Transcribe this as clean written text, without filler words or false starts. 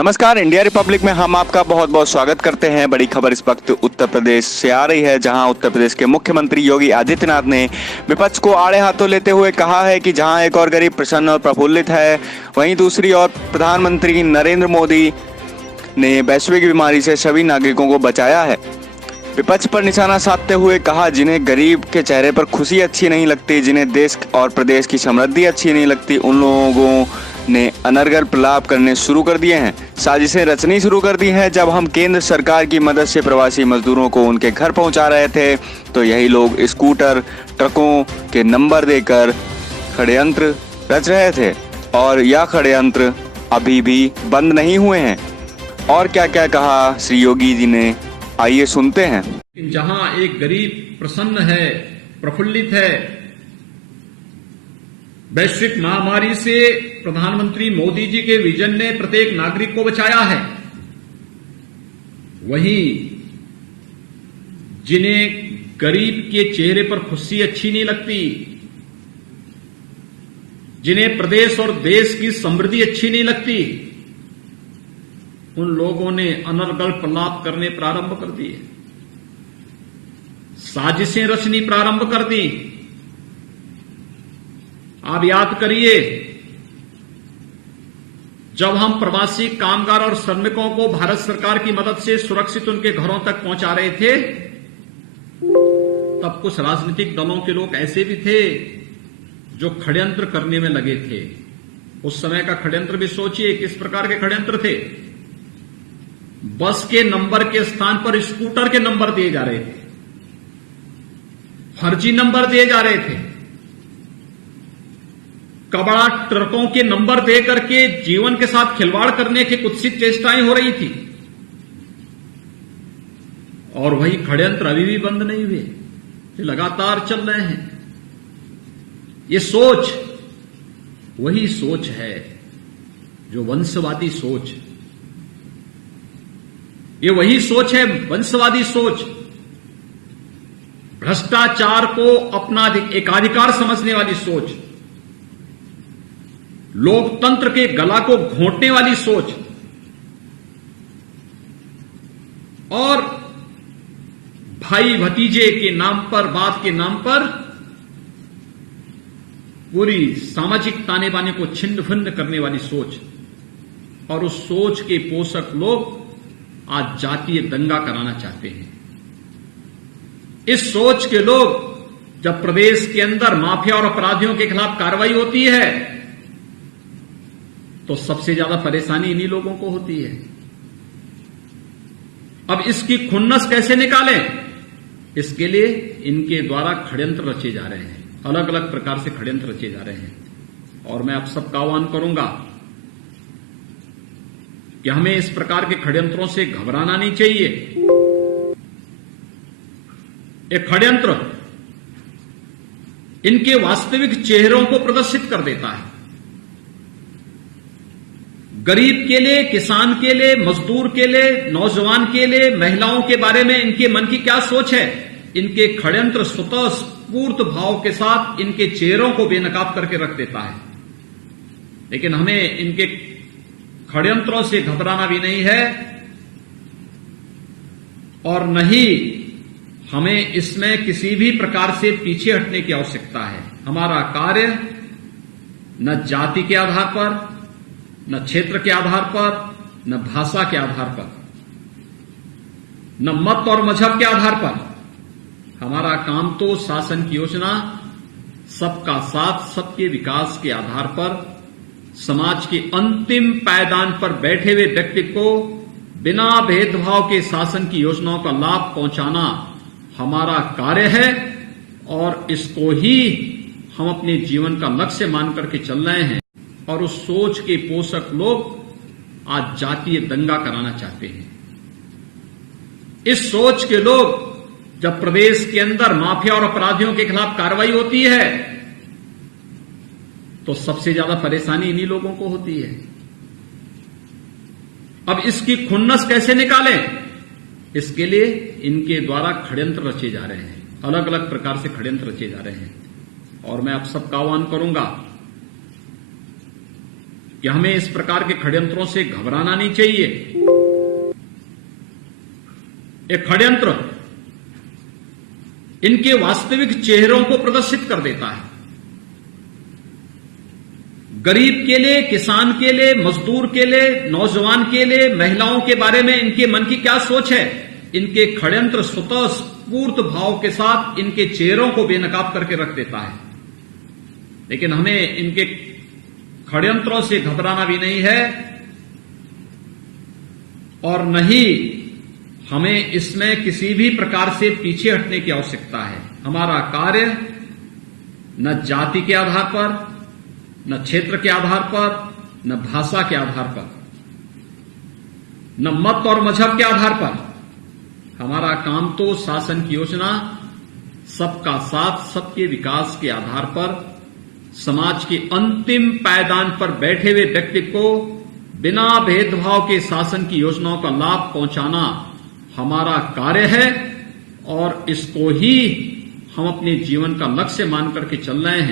नमस्कार, India Republic में हम आपका बहुत बहुत स्वागत करते हैं। बड़ी खबर इस वक्त उत्तर प्रदेश से आ रही है, जहां उत्तर प्रदेश के मुख्यमंत्री योगी आदित्यनाथ ने विपक्ष को आड़े हाथों लेते हुए कहा है कि जहां एक और गरीब प्रसन्न और प्रफुल्लित है, वहीं दूसरी ओर प्रधानमंत्री नरेंद्र मोदी ने वैश्विक बीमारी से सभी नागरिकों को बचाया है। विपक्ष पर निशाना साधते हुए कहा, जिन्हें गरीब के चेहरे पर खुशी अच्छी नहीं लगती, जिन्हें देश और प्रदेश की समृद्धि अच्छी नहीं लगती, उन लोगों ने अनर्गल प्रलाप करने शुरू कर दिए हैं, साजिशें रचनी शुरू कर दी हैं। जब हम केंद्र सरकार की मदद से प्रवासी मजदूरों को उनके घर पहुंचा रहे थे, तो यही लोग स्कूटर, ट्रकों के नंबर देकर षड्यंत्र रच रहे थे, और यह षड्यंत्र अभी भी बंद नहीं हुए हैं। और क्या क्या कहा श्री योगी जी ने, आइए सुनते हैं। जहां एक गरीब प्रसन्न है, प्रफुल्लित है, वैश्विक महामारी से प्रधानमंत्री मोदी जी के विजन ने प्रत्येक नागरिक को बचाया है, वहीं जिन्हें गरीब के चेहरे पर खुशी अच्छी नहीं लगती, जिन्हें प्रदेश और देश की समृद्धि अच्छी नहीं लगती, उन लोगों ने अनर्गल प्रलाप करने प्रारंभ कर दिए, साजिशें रचनी प्रारंभ कर दी। आप याद करिए, जब हम प्रवासी कामगार और श्रमिकों को भारत सरकार की मदद से सुरक्षित उनके घरों तक पहुंचा रहे थे, तब कुछ राजनीतिक दलों के लोग ऐसे भी थे जो षड्यंत्र करने में लगे थे। उस समय का षड्यंत्र भी सोचिए, किस प्रकार के षड्यंत्र थे। बस के नंबर के स्थान पर स्कूटर के नंबर दिए जा रहे थे, फर्जी नंबर दिए जा रहे थे, कबाड़ा ट्रकों के नंबर दे करके जीवन के साथ खिलवाड़ करने की कुत्सित चेष्टाएं हो रही थी, और वही षड्यंत्र अभी भी बंद नहीं हुए, ये लगातार चल रहे हैं। ये सोच वही सोच है जो वंशवादी सोच, ये वही सोच है, वंशवादी सोच, भ्रष्टाचार को अपना एकाधिकार समझने वाली सोच, लोकतंत्र के गला को घोंटने वाली सोच, और भाई भतीजे के नाम पर, बात के नाम पर पूरी सामाजिक ताने बाने को छिन्न भिन्न करने वाली सोच। और उस सोच के पोषक लोग आज जातीय दंगा कराना चाहते हैं। इस सोच के लोग, जब प्रदेश के अंदर माफिया और अपराधियों के खिलाफ कार्रवाई होती है, तो सबसे ज्यादा परेशानी इन्हीं लोगों को होती है। अब इसकी खुन्नस कैसे निकालें, इसके लिए इनके द्वारा षड्यंत्र रचे जा रहे हैं, अलग अलग प्रकार से षड्यंत्र रचे जा रहे हैं। और मैं आप सबका आह्वान करूंगा कि हमें इस प्रकार के षड्यंत्रों से घबराना नहीं चाहिए। एक षड्यंत्र इनके वास्तविक चेहरों को प्रदर्शित कर देता है। गरीब के लिए, किसान के लिए, मजदूर के लिए, नौजवान के लिए, महिलाओं के बारे में इनके मन की क्या सोच है, इनके षड्यंत्र स्वतः स्फूर्त भाव के साथ इनके चेहरों को बेनकाब करके रख देता है। लेकिन हमें इनके षड्यंत्रों से घबराना भी नहीं है, और न ही हमें इसमें किसी भी प्रकार से पीछे हटने की आवश्यकता है। हमारा कार्य न जाति के आधार पर, न क्षेत्र के आधार पर, न भाषा के आधार पर, न मत और मजहब के आधार पर, हमारा काम तो शासन की योजना सबका साथ, सबके विकास के आधार पर, समाज के अंतिम पायदान पर बैठे हुए व्यक्ति को बिना भेदभाव के शासन की योजनाओं का लाभ पहुंचाना हमारा कार्य है। और इसको ही हम अपने जीवन का लक्ष्य मान करके चल रहे हैं। और उस सोच के पोषक लोग आज जातीय दंगा कराना चाहते हैं। इस सोच के लोग, जब प्रदेश के अंदर माफिया और अपराधियों के खिलाफ कार्रवाई होती है, तो सबसे ज्यादा परेशानी इन्हीं लोगों को होती है। अब इसकी खुन्नस कैसे निकालें, इसके लिए इनके द्वारा षड्यंत्र रचे जा रहे हैं, अलग अलग प्रकार से षड्यंत्र रचे जा रहे हैं। और मैं आप सबका आह्वान करूंगा कि हमें इस प्रकार के षड्यंत्रों से घबराना नहीं चाहिए। एक षड्यंत्र इनके वास्तविक चेहरों को प्रदर्शित कर देता है। गरीब के लिए, किसान के लिए, मजदूर के लिए, नौजवान के लिए, महिलाओं के बारे में इनके मन की क्या सोच है, इनके षड्यंत्र स्वतः स्फूर्त भाव के साथ इनके चेहरों को बेनकाब करके रख देता है। लेकिन हमें इनके षड्यंत्रों से घबराना भी नहीं है और न ही हमें इसमें किसी भी प्रकार से पीछे हटने की आवश्यकता है। हमारा कार्य न जाति के आधार पर, न क्षेत्र के आधार पर, न भाषा के आधार पर, न मत और मजहब के आधार पर, हमारा काम तो शासन की योजना सबका साथ, सबके विकास के आधार पर समाज के अंतिम पायदान पर बैठे हुए व्यक्ति को बिना भेदभाव के शासन की योजनाओं का लाभ पहुंचाना हमारा कार्य है और इसको ही हम अपने जीवन का लक्ष्य मान करके चल रहे हैं।